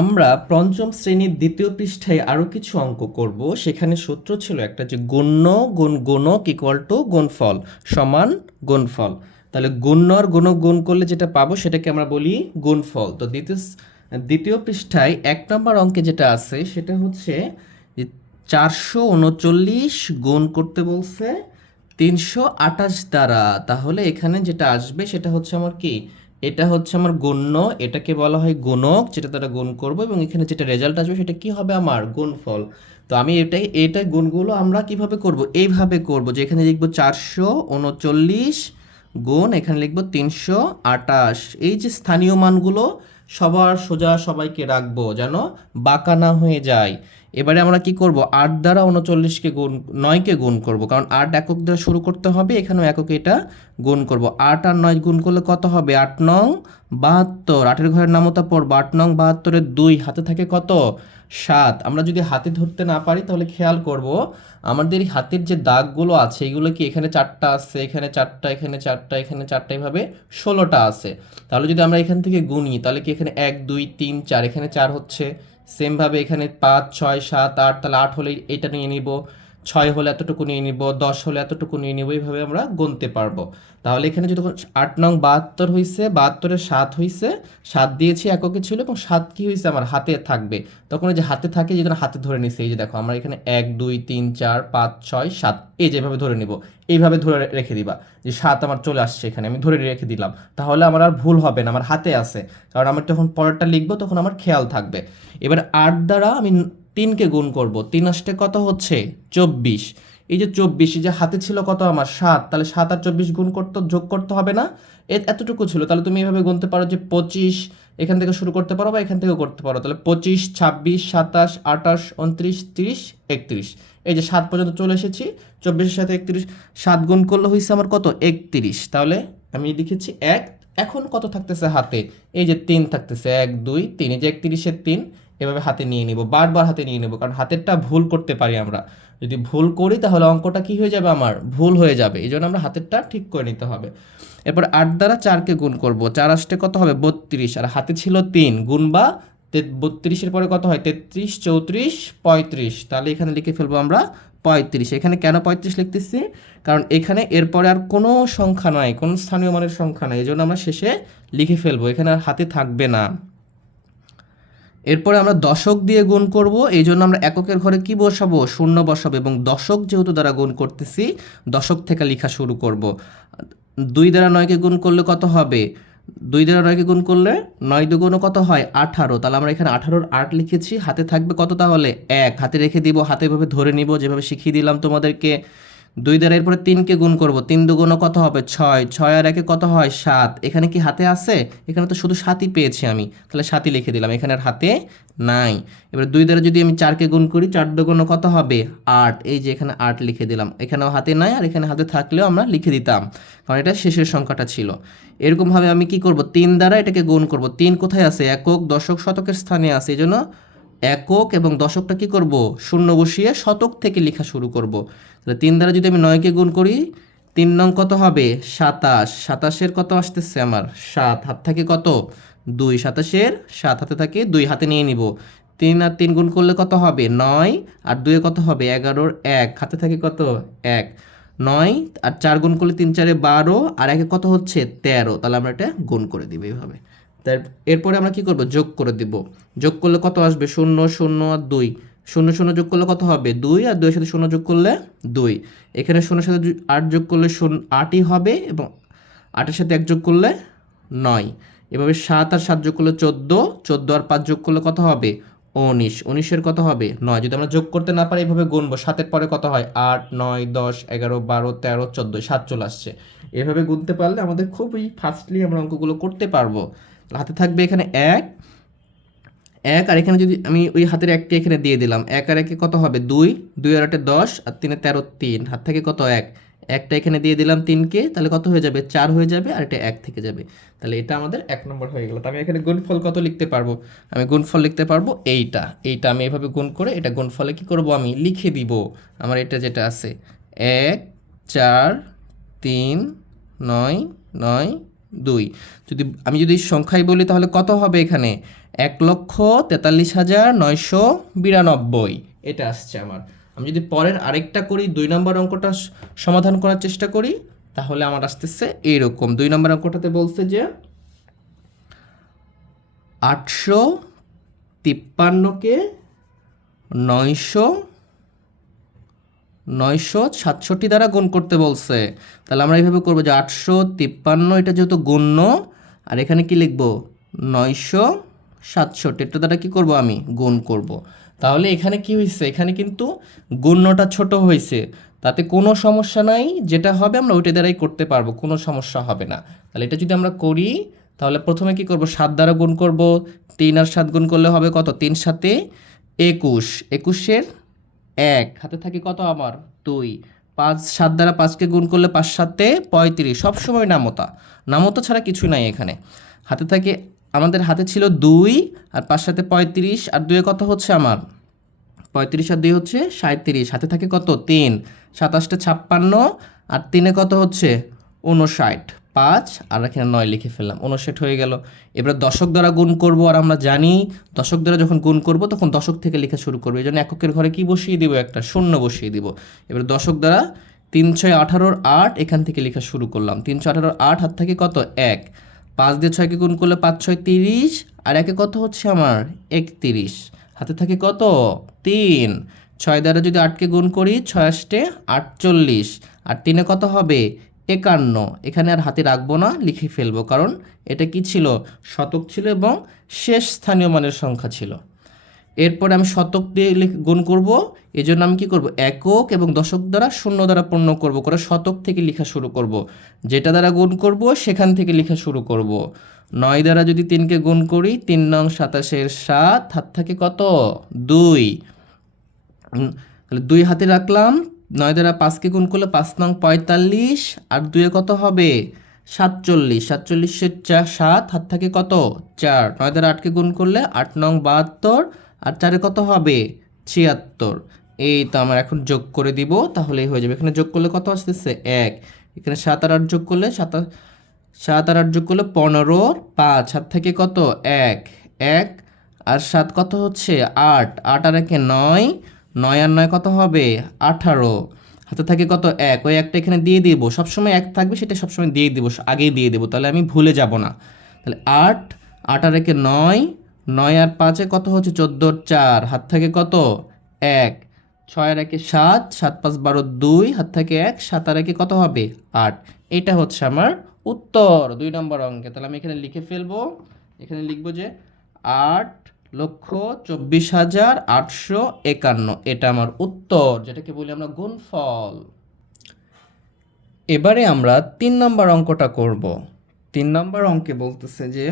আমরা পঞ্চম শ্রেণির দ্বিতীয় পৃষ্ঠায় আরও কিছু অঙ্ক করব। সেখানে সূত্র ছিল একটা যে গণ্য গুণ গুণক ইকুয়াল টু গুণফল সমান গুণফল। তাহলে গুণ্য আর গুণক গুণ করলে যেটা পাবো সেটাকে আমরা বলি গুণফল। তো দ্বিতীয় দ্বিতীয় পৃষ্ঠায় এক নম্বর অঙ্কে যেটা আছে সেটা হচ্ছে যে চারশো উনচল্লিশ গুণ করতে বলছে তিনশো আঠাশ দ্বারা। তাহলে এখানে যেটা আসবে সেটা হচ্ছে আমার কি? এটা হচ্ছে আমার গণ্য, এটাকে বলা হয় গুণক, যেটা তারা গুণ করব এবং এখানে যেটা রেজাল্ট আসবে সেটা কি হবে আমার? গুণফল। তো আমি এটাই এইটাই গুণগুলো আমরা কীভাবে করব? এইভাবে করব যে এখানে লিখব চারশো উনচল্লিশ গুণ, এখানে লিখব তিনশো আটাশ। এই যে স্থানীয় মানগুলো সবার সোজা সবাইকে রাখব যেন বাঁকা না হয়ে যায়। এবারে আমরা কি করব? আট দ্বারা উনচল্লিশকে গুণ নয়কে গুণ করব। কারণ আট একক দ্বারা শুরু করতে হবে, এখানেও একক এটা গুণ করব। আট আর নয় গুণ করলে কত হবে? আট নং বাহাত্তর। আটের ঘরের নামতা পড়ব। আট নং বাহাত্তরের দুই, হাতে থাকে কত? সাত। আমরা যদি হাতে ধরতে না পারি, তাহলে খেয়াল করব, আমাদের এই হাতের যে দাগগুলো আছে, এগুলো কি এখানে চারটা আছে, এখানে চারটা এখানে চারটা এখানে চারটা, এভাবে ষোলোটা আছে। তাহলে যদি আমরা এখান থেকে গুনি, তাহলে কি এখানে এক, দুই, তিন, চার, এখানে চার হচ্ছে। সেমভাবে এখানে পাঁচ, ছয়, সাত, আট, তাহলে আট হলে এটা নিয়ে নিব। ছয় হলে এতটুকু নিয়ে নিব, দশ হলে এতটুকু নিয়ে নিব, এইভাবে আমরা গুনতে পারব। তাহলে এখানে যদি আট নং বাহাত্তর হয়েছে বাহাত্তরের সাত হয়েছে সাত দিয়েছি এককে ছিল এবং সাত কী হয়েছে আমার হাতে থাকবে। তখন এই যে হাতে থাকে যেটা হাতে ধরে নিছে, এই যে দেখো, আমরা এখানে এক, দুই, তিন, চার, পাঁচ, ছয়, সাত, এই যেভাবে ধরে নিব। এইভাবে ধরে রেখে দিবা যে সাত আমার চলে আসছে এখানে, আমি ধরে রেখে দিলাম। তাহলে আমার আর ভুল হবে না, আমার হাতে আছে। কারণ আমি যখন পরেরটা লিখব, তখন আমার খেয়াল থাকবে। এবার আট দ্বারা আমি তিনকে গুণ করব। তিন আসতে কত হচ্ছে? চব্বিশ। এই যে চব্বিশ যে হাতে ছিল কত আমার? সাত। তাহলে সাত আর চব্বিশ গুণ করতে, যোগ করতে হবে না? এতটুকু ছিল। তাহলে তুমি এভাবে গুনতে পারো যে পঁচিশ এখান থেকে শুরু করতে পারো বা এখান থেকেও করতে পারো। তাহলে পঁচিশ, ছাব্বিশ, সাতাশ, আঠাশ, উনত্রিশ, তিরিশ, একত্রিশ। এই যে সাত পর্যন্ত চলে এসেছি। চব্বিশের সাথে একত্রিশ, সাত গুণ করলে হয়েছে আমার কত? একত্রিশ। তাহলে আমি লিখেছি এক। এখন কত থাকতেছে হাতে? এই যে তিন থাকতেছে এক, দুই, তিন। এই যে একত্রিশের তিন এভাবে হাতে নিয়ে নিব, বারবার হাতে নিয়ে নেব, কারণ হাতেরটা ভুল করতে পারি আমরা। যদি ভুল করি তাহলে অঙ্কটা কি হয়ে যাবে আমার? ভুল হয়ে যাবে, এই জন্য আমরা হাতেরটা ঠিক করে নিতে হবে। এরপর আট দ্বারা চারকে গুণ করব, চার আসতে কত হবে? বত্রিশ, আর হাতে ছিল তিন, গুণ বা বত্রিশের পরে কত হয়? তেত্রিশ, চৌত্রিশ, পঁয়ত্রিশ, তাহলে এখানে লিখে ফেলব আমরা পঁয়ত্রিশ। এখানে কেন পঁয়ত্রিশ লিখতেছি? কারণ এখানে এরপরে আর কোনো সংখ্যা নাই, কোনো স্থানীয় মানের সংখ্যা নাই, এই জন্য আমরা শেষে লিখে ফেলব, এখানে আর হাতে থাকবে না। এরপরে আমরা দশক দিয়ে গুণ করব এই জন্য আমরা এককের ঘরে কি বসাবো? শূন্য বসাবো এবং দশক যেহেতু দ্বারা গুণ করতেছি, দশক থেকে লেখা শুরু করব। দুই দ্বারা নয়কে গুণ করলে কত হবে? দুই দ্বারা নয়কে গুণ করলে নয় দুগুণও কত হয়? আঠারো। তাহলে আমরা এখানে আঠারোর আট লিখেছি, হাতে থাকবে কত তাহলে? এক। হাতে রেখে দিব, হাতে এভাবে ধরে নিব, যেভাবে শিখিয়ে দিলাম তোমাদেরকে। দুই দ্বারা এরপরে তিনকে গুণ করব। তিন দুগুণ কত হবে? ছয়। ছয় আর একে কত হয়? সাত। এখানে কি হাতে আছে? এখানে তো শুধু সাতই পেয়েছি আমি। তাহলে সাতই লিখে দিলাম। এখানে আর হাতে নাই। এবার দুই দ্বারা যদি আমি চারকে গুণ করি, চার দুগুণ কত হবে? আট। এই যে এখানে আট লিখে দিলাম। এখানেও হাতে নাই আর এখানে হাতে থাকলেও আমরা লিখে দিতাম। কারণ এটা শেষের সংখ্যাটা ছিল। এরকমভাবে আমি কি করব? তিন দ্বারা এটাকে গুণ করব। তিন কোথায় আছে? একক, দশক, শতকের স্থানে আছে। এই জন্য একক এবং দশকটা কি করব? শূন্য বসিয়ে শতক থেকে লেখা শুরু করব। তাহলে তিন দ্বারা যদি আমি নয়কে গুণ করি, তিন নং কত হবে? সাতাশ। সাতাশের কত আসতেছে আমার? সাত। হাত থাকে কত? দুই। সাতাশের সাত হাতে থাকে দুই। হাতে নিয়ে নিব। তিন আর তিন গুণ করলে কত হবে? নয়। আর দুয়ে কত হবে? এগারোর এক। হাতে থাকে কত? এক। নয়। আর চার গুণ করলে তিন চারে বারো। আর একে কত হচ্ছে? তেরো। তাহলে আমরা এটা গুণ করে দিব এইভাবে। তার এরপরে আমরা কি করব? যোগ করে দিব। যোগ করলে কত আসবে? শূন্য শূন্য আর দুই। শূন্য শূন্য যোগ করলে কত হবে? দুই আর দুইয়ের সাথে শূন্য যোগ করলে দুই। এখানে শূন্যের সাথে আট যোগ করলে শূন্য আটই হবে এবং আটের সাথে এক যোগ করলে নয়। এভাবে সাত আর সাত যোগ করলে চোদ্দ চোদ্দ আর পাঁচ যোগ করলে কত হবে? উনিশ। উনিশের কত হবে? নয়। যদি আমরা যোগ করতে না পারি, এভাবে গুনবো। সাতের পরে কত হয়? আট, নয়, দশ, এগারো, বারো, তেরো, চোদ্দ, সাত চলে আসছে। এভাবে গুনতে পারলে আমাদের খুবই ফাস্টলি আমরা অঙ্কগুলো করতে পারব। হাতে থাকবে এখানে এক এক আর এখানে যদি আমি ওই হাতের একটি এখানে দিয়ে দিলাম, এক আর একে কত হবে? দুই। দুই আর একটা দশ, আর তিনে তেরো তিন। হাত থেকে কত? এক। একটা এখানে দিয়ে দিলাম তিনকে, তাহলে কত হয়ে যাবে? চার হয়ে যাবে, আর এটা এক থেকে যাবে। তাহলে এটা আমাদের এক নম্বর হয়ে গেল। তো আমি এখানে গুণফল কত লিখতে পারব? আমি গুণফল লিখতে পারব এইটা। এইটা আমি এভাবে গুণ করে এটা গুণফলে কি করব আমি? লিখে দিব। আমার এটা যেটা আছে, এক, চার, তিন, নয় নয় দুই। যদি আমি যদি সংখ্যায় বলি, তাহলে কত হবে এখানে? এক লক্ষ তেতাল্লিশ হাজার নয়শো বিরানব্বই। এটা আসছে আমার। আমি যদি পরের আরেকটা করি, দুই নম্বর অঙ্কটা সমাধান করার চেষ্টা করি, তাহলে আমার আসতেছে এইরকম। দুই নম্বর অঙ্কটাতে বলছে যে, আটশো তিপ্পান্নকে নয়শো নয়শো সাতষট্টি দ্বারা গুণ করতে বলছে। তাহলে আমরা এইভাবে করব যে আটশো তিপ্পান্ন, এটা যেহেতু গণ্য, আর এখানে কি লিখব? নয়শো সাতষট্টি, এটা দ্বারা কী করব আমি? গুণ করব। তাহলে এখানে কি হয়েছে এখানে কিন্তু গণ্যটা ছোট হয়েছে তাতে কোনো সমস্যা নাই, যেটা হবে আমরা ওইটা দ্বারাই করতে পারব, কোনো সমস্যা হবে না। তাহলে এটা যদি আমরা করি, তাহলে প্রথমে কি করব? সাত দ্বারা গুণ করব, তিন আর সাত গুণ করলে হবে কত? তিন সাতে একুশ। একুশের এক, হাতে থাকে কত আমার? দুই। পাঁচ, সাত দ্বারা পাঁচকে গুণ করলে পাঁচ সাতে পঁয়ত্রিশ। সবসময় নামতা। নামতা ছাড়া কিছুই নাই এখানে। হাতে থাকে, আমাদের হাতে ছিল দুই আর পাঁচ সাথে পঁয়ত্রিশ। আর দুয়ে কত হচ্ছে আমার? পঁয়ত্রিশ আর দুই হচ্ছে সাঁত্রিশ হাতে থাকে কত? তিন। সাতাশটা ছাপ্পান্ন। আর তিনে কত হচ্ছে? উনষাট পাঁচ আর এখানে নয় লিখে ফেললাম উনষাট হয়ে গেল। এবার দশক দ্বারা গুণ করব আর আমরা জানি, দশক দ্বারা যখন গুণ করব তখন দশক থেকে লেখা শুরু করব। এই জন্য এককের ঘরে কি বসিয়ে দিব? একটা শূন্য বসিয়ে দিব। এবার দশক দ্বারা তিন ছয় আঠারোর আট এখান থেকে লেখা শুরু করলাম। তিন ছয় আঠারোর আট, হাত থেকে কত? এক। পাঁচ দিয়ে ছয়কে গুণ করলে পাঁচ, ছয়, তিরিশ। আর একে কত হচ্ছে আমার? একতিরিশ। হাতে থাকে কত? তিন। ছয় দ্বারা যদি আটকে গুণ করি, ছয় আষ্টে আটচল্লিশ। আর তিনে কত হবে? একান্ন। এখানে আর হাতে রাখব না, লিখে ফেলব, কারণ এটা কি ছিল? শতক ছিল এবং শেষ স্থানীয় মানের সংখ্যা ছিল। এরপরে আমি শতক দিয়ে গুণ করব। এই জন্য আমি কি করব? একক এবং দশক দ্বারা শূন্য দ্বারা পূর্ণ করব করে শতক থেকে লেখা শুরু করব। যেটা দ্বারা গুণ করব, সেখান থেকে লেখা শুরু করব। নয় দ্বারা যদি তিনকে গুণ করি, তিন নং সাতাশের সাত, হাত থাকে কত? দুই। তাহলে দুই হাতে রাখলাম নয় দ্বারা পাঁচকে গুণ করলে পাঁচ নং পঁয়তাল্লিশ, আর দুয়ে কত হবে? সাতচল্লিশ। সাতচল্লিশের চা সাত, হাত থাকে কত? চার। নয় দ্বারা আটকে গুণ করলে আট নং বাহাত্তর, আর চারে কত হবে? ছিয়াত্তর। এই তো আমার এখন যোগ করে দিব, তাহলেই হয়ে যাবে। এখানে যোগ করলে কত আসতেছে? এক। এখানে সাত আর আট যোগ করলে সাত সাত আর আট যোগ করলে পনেরো, পাঁচ। হাত থেকে কত? এক। এক। আর সাত কত হচ্ছে? আট। আট আর একে নয়। নয় আর নয় কত হবে? আঠারো। হাতে থাকে কত? এক। ওই একটা এখানে দিয়ে দিব। সবসময় এক থাকবে, সেটা সবসময় দিয়ে দিব। আগেই দিয়ে দেবো। তাহলে আমি ভুলে যাব না। তাহলে আট আট আর একে নয় নয় আর পাঁচে কত হচ্ছে? চোদ্দোর চার। হাত থাকে কত? এক। ছয় আর একে সাত সাত পাঁচ বারো দুই। হাত থেকে এক, সাত আর একে কত হবে? আট। এটা হচ্ছে আমার উত্তর। দুই নম্বর অঙ্কে। তাহলে আমি এখানে লিখে ফেলব। এখানে লিখব যে আট লক্ষ চব্বিশ হাজার আটশো একান্ন। এটা আমার উত্তর, যেটাকে বলি আমরা গুণফল। এবারে আমরা তিন নম্বর অঙ্কটা করব। তিন নম্বর অঙ্কে বলতেছে যে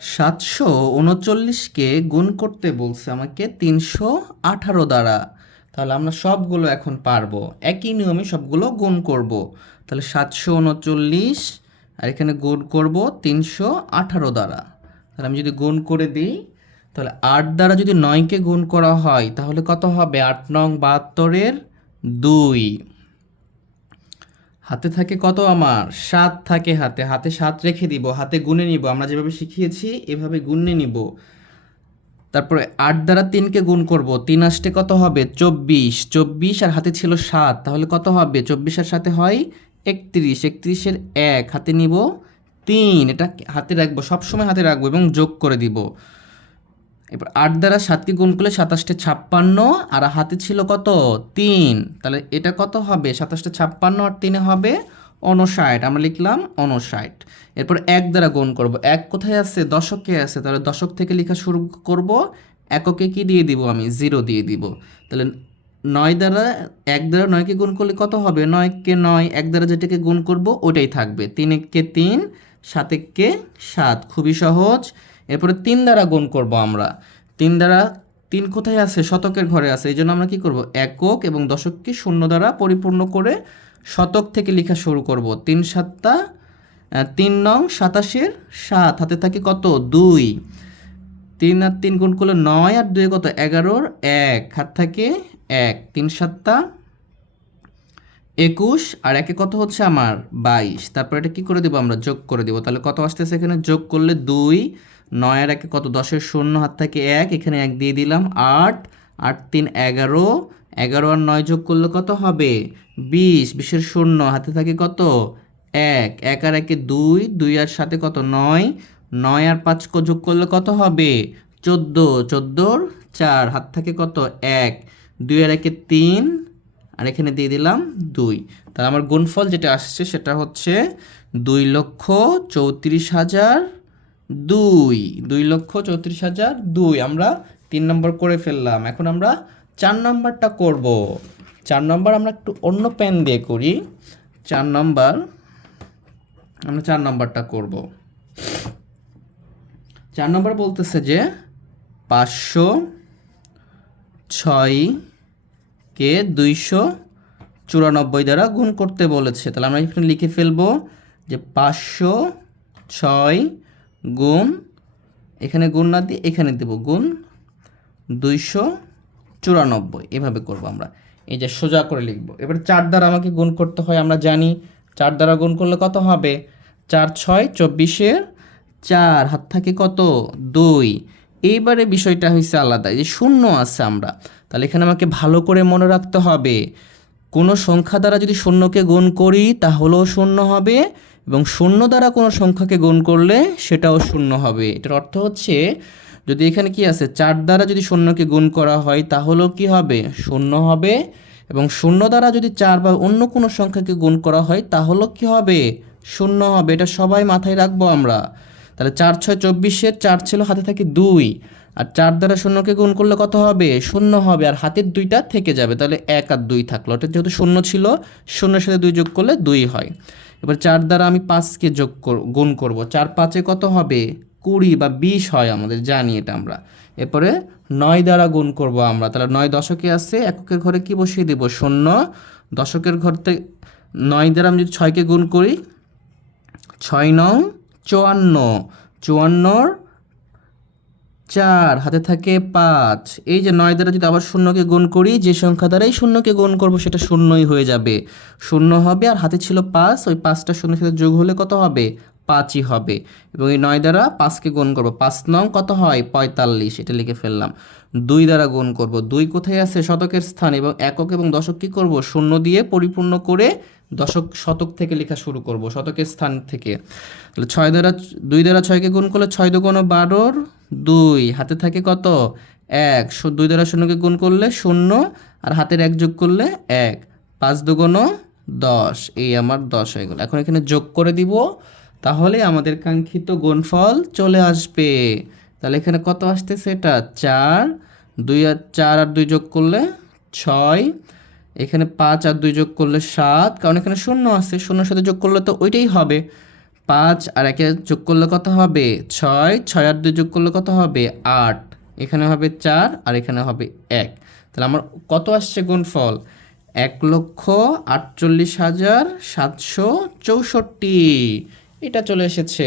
সাতশো উনচল্লিশকে গুণ করতে বলছে আমাকে তিনশো আঠারো দ্বারা। তাহলে আমরা সবগুলো এখন পারব। একই নিয়মে সবগুলো গুণ করব। তাহলে সাতশো উনচল্লিশ আর এখানে গুণ করব তিনশো আঠারো দ্বারা। তাহলে আমি যদি গুণ করে দিই, তাহলে আট দ্বারা যদি নয়কে গুণ করা হয়, তাহলে কত হবে? আট নং বাহাত্তরের দুই। হাতে থাকে কত আমার? সাত থাকে হাতে। হাতে সাত রেখে দিব, হাতে গুনে নিব। আমরা যেভাবে শিখিয়েছি, এভাবে গুনে নিব। তারপরে আট দ্বারা তিনকে গুণ করব। তিন আষ্টে কত হবে? চব্বিশ। চব্বিশ আর হাতে ছিল সাত। তাহলে কত হবে? চব্বিশের সাথে হয় একত্রিশ, একত্রিশের এক, হাতে নিব তিন, এটা হাতে রাখব, সবসময় হাতে রাখব এবং যোগ করে দিব। এবার আট দ্বারা সাতকে গুণ করলে সাতাশটা ছাপ্পান্ন, আর হাতে ছিল কত? তিন। তাহলে এটা কত হবে? সাতাশটা ছাপ্পান্ন আর তিনে হবে অনষাট। আমরা লিখলাম অনষাট। এরপর এক দ্বারা গুণ করব। এক কোথায় আছে? দশকে আছে। তাহলে দশক থেকে লেখা শুরু করব। এককে কি দিয়ে দিব আমি? জিরো দিয়ে দিব। তাহলে নয় দ্বারা, এক দ্বারা নয়কে গুণ করলে কত হবে? নয়কে নয়, এক দ্বারা যেটাকে গুণ করব ওটাই থাকবে। তিন এককে তিন সাত এককে সাত। খুবই সহজ। এরপরে তিন দ্বারা গুণ করব আমরা। তিন দ্বারা, তিন কোথায় আছে? শতকের ঘরে আছে। এই জন্য আমরা কি করব? একক এবং দশককে শূন্য দ্বারা পরিপূর্ণ করে শতক থেকে লেখা শুরু করব। তিন সাতটা তিন নং সাতাশের সাত। হাতে থাকে কত? দুই। তিন আর তিন গুণ করলে নয় আর দুই কত? এগারোর এক। হাত থাকে এক, তিন সাতটা। একুশ, আর একে কত হচ্ছে আমার? বাইশ। তারপর এটা কী করে দেবো আমরা? যোগ করে দেবো। তাহলে কত আসতেছে এখানে? যোগ করলে দুই নয় আর একে কত? দশের শূন্য, হাত থেকে এক, এখানে এক দিয়ে দিলাম আট আট, তিন, এগারো। এগারো আর নয় যোগ করলে কত হবে? বিশ। বিশের শূন্য, হাতে থাকে কত? এক এক আর একে দুই দুই আর সাথে কত? নয়। নয় আর পাঁচ যোগ করলে কত হবে? চোদ্দ। চোদ্দোর চার, হাত থাকে কত? এক। দুই আর একে তিন, আর এখানে দিয়ে দিলাম দুই। তাহলে আমার গুণফল যেটা আসছে সেটা হচ্ছে দুই লক্ষ চৌত্রিশ হাজার দুই। দুই লক্ষ চৌত্রিশ হাজার দুই। আমরা তিন নম্বর করে ফেললাম। এখন আমরা চার নম্বরটা করব। চার নম্বর আমরা একটু অন্য পেন দিয়ে করি। চার নম্বর, আমরা চার নম্বরটা করব। চার নম্বর বলতেছে যে পাঁচশো ছয় কে দুইশো চুরানব্বই দ্বারা গুণ করতে বলেছে। তাহলে আমরা এখানে লিখে ফেলব যে পাঁচশো ছয় গুণ, এখানে গুণ না দিয়ে এখানে দেব, গুণ দুইশো চুরানব্বই। এভাবে করব আমরা। এই যে সোজা করে লিখব। এবার চার দ্বারা আমাকে গুণ করতে হয়, আমরা জানি চার দ্বারা গুণ করলে কত হবে? চার ছয় চব্বিশের চার, হাত থাকে কত? দুই। এইবারে বিষয়টা হয়েছে আলাদা। যে শূন্য আছে আমরা। তাহলে এখানে আমাকে ভালো করে মনে রাখতে হবে। কোনো সংখ্যা দ্বারা যদি শূন্যকে গুণ করি, তাহলেও শূন্য হবে এবং শূন্য দ্বারা কোনো সংখ্যাকে গুণ করলে সেটাও শূন্য হবে। এটার অর্থ হচ্ছে, যদি এখানে কি আছে, চার দ্বারা যদি শূন্যকে গুণ করা হয়, তাহলেও কি হবে? শূন্য হবে এবং শূন্য দ্বারা যদি চার বা অন্য কোনো সংখ্যাকে গুণ করা হয়, তাহলেও কি হবে? শূন্য হবে। এটা সবাই মাথায় রাখব আমরা। তাহলে চার ছয় চব্বিশের চার ছিল হাতে থাকে দুই। আর চার দ্বারা শূন্যকে গুণ করলে কত হবে? শূন্য হবে। আর হাতের দুইটা থেকে যাবে। তাহলে এক আর দুই থাকল। ওটা যেহেতু শূন্য ছিল, শূন্যের সাথে দুই যোগ করলে দুই হয়। এবার চার দ্বারা আমি পাঁচকে যোগ গুণ করব। চার পাঁচে কত হবে? কুড়ি বা বিশ হয় আমাদের, জানি এটা আমরা। এরপরে নয় দ্বারা গুণ করব আমরা। তাহলে নয় দশকে আছে, এককের ঘরে কি বসিয়ে দেব? শূন্য। দশকের ঘর থেকে নয় দ্বারা আমি যদি ছয়কে গুণ করি, ছয় নং চুয়ান্ন। চুয়ান্নর চার, হাতে থাকে পাঁচ। এই যে নয় দ্বারা যদি আবার শূন্যকে গুণ করি, যে সংখ্যা দ্বারাই শূন্যকে গুণ করব, সেটা শূন্যই হয়ে যাবে। শূন্য হবে আর হাতে ছিল পাঁচ, ওই পাঁচটা শূন্যের সাথে যোগ হলে কত হবে? পাঁচই হবে। এবং এই নয় দ্বারা পাঁচকে গুণ করব। পাঁচ নং কত হয়? পঁয়তাল্লিশ। এটা লিখে ফেললাম। দুই দ্বারা গুণ করব। দুই কোথায় আছে? শতকের স্থান। এবং একক এবং দশক কী করব? শূন্য দিয়ে পরিপূর্ণ করে দশক শতক থেকে লেখা শুরু করব। শতকের স্থান থেকে। তাহলে ছয় দ্বারা, দুই দ্বারা ছয়কে গুণ করলে ছয় দুগুণ বারোর দুই। হাতে থাকে কত? এক। দুই দ্বারা শূন্যকে গুণ করলে শূন্য। আর হাতের এক যোগ করলে এক। পাঁচ দুগুণ দশ। এই আমার দশ হয়ে গেল। এখন এখানে যোগ করে দিব তাহলে আমাদের কাঙ্ক্ষিত গুণফল চলে আসবে। তাহলে এখানে কত আসতেছে এটা? চার, দুই আর চার আর দুই যোগ করলে ছয়। এখানে পাঁচ আর দুই যোগ করলে সাত, কারণ এখানে শূন্য আছে, শূন্যর সাথে যোগ করলে তো ওইটাই হবে। পাঁচ আর একে যোগ করলে কত হবে? ছয় ছয় আর দুই যোগ করলে কত হবে? আট। এখানে হবে চার আর এখানে হবে এক। তাহলে আমার কত আসছে গুণফল? এক লক্ষ আটচল্লিশ হাজার সাতশো চৌষট্টি। এটা চলে এসেছে